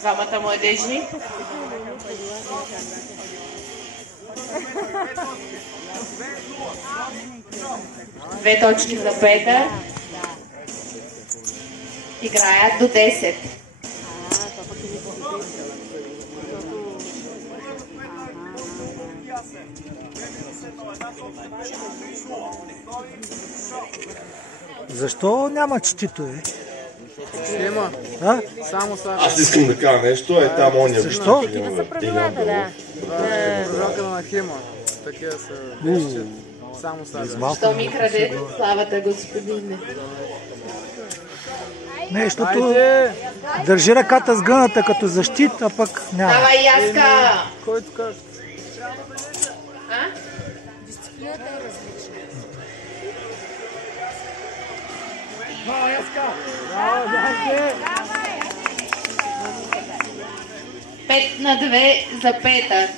Двамата младежи. Две точки за Петър. Играят до 10. Защо няма четито, е? Има. А? Само са. Аз искам да кажа нещо, е там оня. Защо? Такива са правилата, да. Пророка на Хима. Такива са вещи. Само са. Що ми краде славата, Господине? Не, защото държи ръката с гъната като защита, пък няма. Давай, Яска! Който каже. Дисциплината е различна. 5-2 за Петър.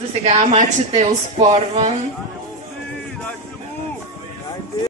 За сега матчът е оспорван.